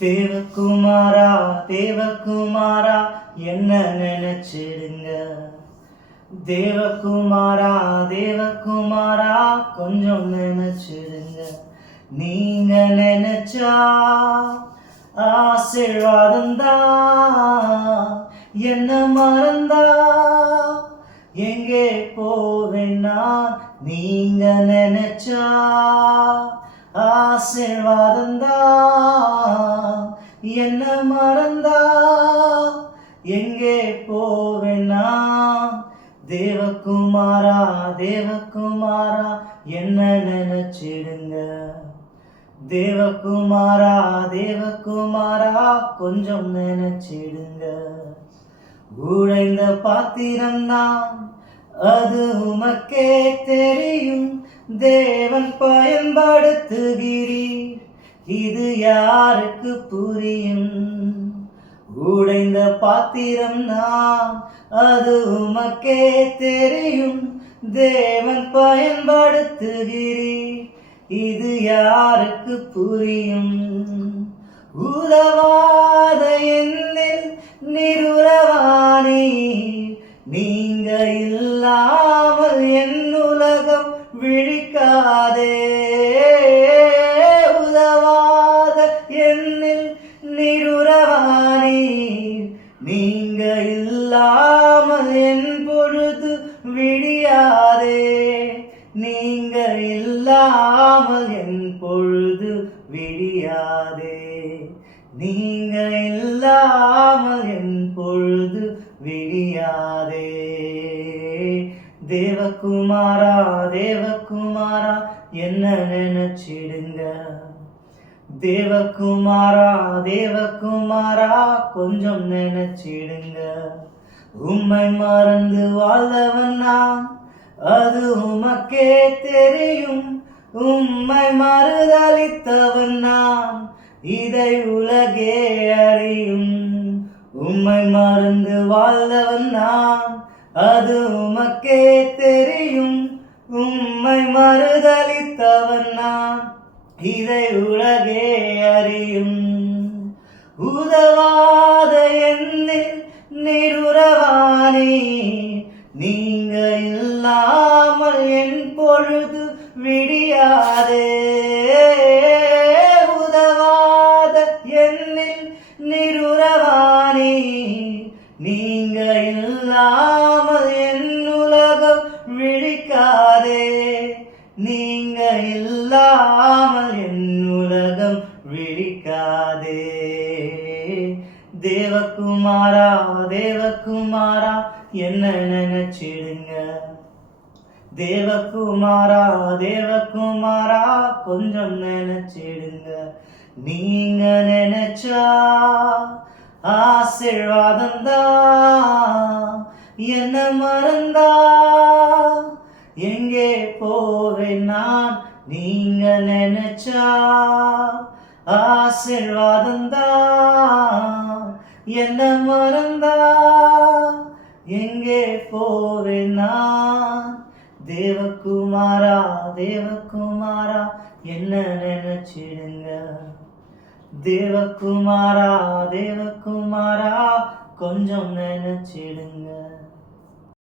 தேவகுமாரா தேவகுமாரா என்ன நினைச்சிடுங்க. தேவகுமாரா தேவகுமாரா கொஞ்சம் நினைச்சிடுங்க. நீங்க நினைச்சா ஆசீர்வாதம்தான். என்ன மறந்தா எங்கே போவேன்னா நீங்க நினைச்சா ஆசீர்வாதம்தான். என்ன மறந்தா எங்கே போவேன்னா தேவகுமாரா தேவகுமாரா என்ன நினைச்சிடுங்க. தேவகுமாரா தேவகுமாரா கொஞ்சம் நினைச்சிடுங்க. உடைந்த பாத்திரம் நான் அது உமக்கே தெரியும். தேவன் பயன்படுத்துகிறீர் இது யாருக்கு புரியும். உடைந்த பாத்திரம் நான் அது உமக்கே தெரியும். தேவன் பயன்படுத்துகிறீர் இது யாருக்கு புரியும். உதவாத என்னில் நிருரவானீர். நீங்க இல்லாமல் என் உலகம் விழிக்காதே. உதவாத என்னில் நிருரவானீர். நீங்க இல்லாமல் என் பொழுது விழியாதே. நீங்க இல்லாமல் என் பொழுது விழியாதே. நீங்க இல்லாமல் என் பொழுது விழியாதே. தேவகுமாரா தேவகுமாரா என்ன நினைச்சிடுங்க. தேவகுமாரா தேவகுமாரா கொஞ்சம் நினைச்சிடுங்க. உம்மை மறந்து வாழ்ந்தவன் நான் அது உமக்கே தெரியும். உம்மை மறுதலித்தவன் நான் இதை உலகே அறியும். உம்மை மறந்து வாழ்ந்தவன் நான் அது உமக்கே தெரியும். உம்மை மறுதலித்தவன் நான் இதை உலகே அறியும். உதவாத என்னில் நிருரவானீர். நீங்க இல்லாமல் என் பொழுது விடியாதே. உதவாத என்னில் நிருரவானீர். நீங்க இல்லாமல் என் உலகம் விழிக்காதே. நீங்க இல்லாமல் என் உலகம் விழிக்காதே. தேவகுமாரா தேவகுமாரா என்ன நினைச்சிடுங்க. தேவகுமாரா தேவகுமாரா கொஞ்சம் நினைச்சிடுங்க. நீங்க நினைச்சா ஆசீர்வாதம்தான். என்ன மறந்தா எங்கே போவேன் நான். நீங்க நினைச்சா ஆசீர்வாதம்தான். என்ன மறந்தா எங்கே போவேன் நான். தேவகுமாரா தேவகுமாரா என்ன நினைச்சிடுங்க. தேவகுமாரா தேவகுமாரா கொஞ்சம் நினைச்சிடுங்க.